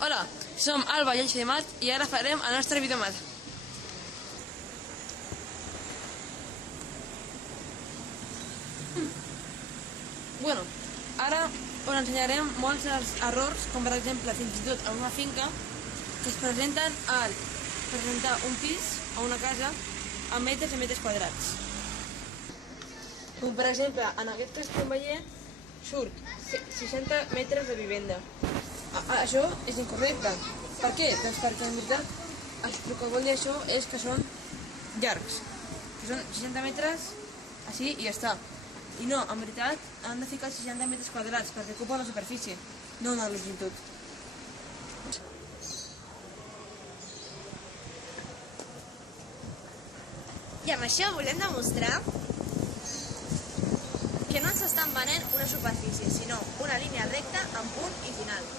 Hola, som Alba i Elx de Mat i ara farem el nostre videomat. Bueno, ara us ensenyarem molts dels errors, com per exemple, fins i tot en una finca, que es presenten al presentar un pis o una casa a metres i metres quadrats. Com per exemple, en aquest cas que veiem, surt 60 metres de vivenda. Això és incorrecte. Per què? Doncs perquè en veritat el que vol dir això és que són llargs. Que són 60 metres així i ja està. I no, en veritat han de ficar 60 metres quadrats perquè ocupa una superfície, no una longitud. I amb això volem demostrar que no ens estan venent una superfície, sinó una línia recta amb punt i final.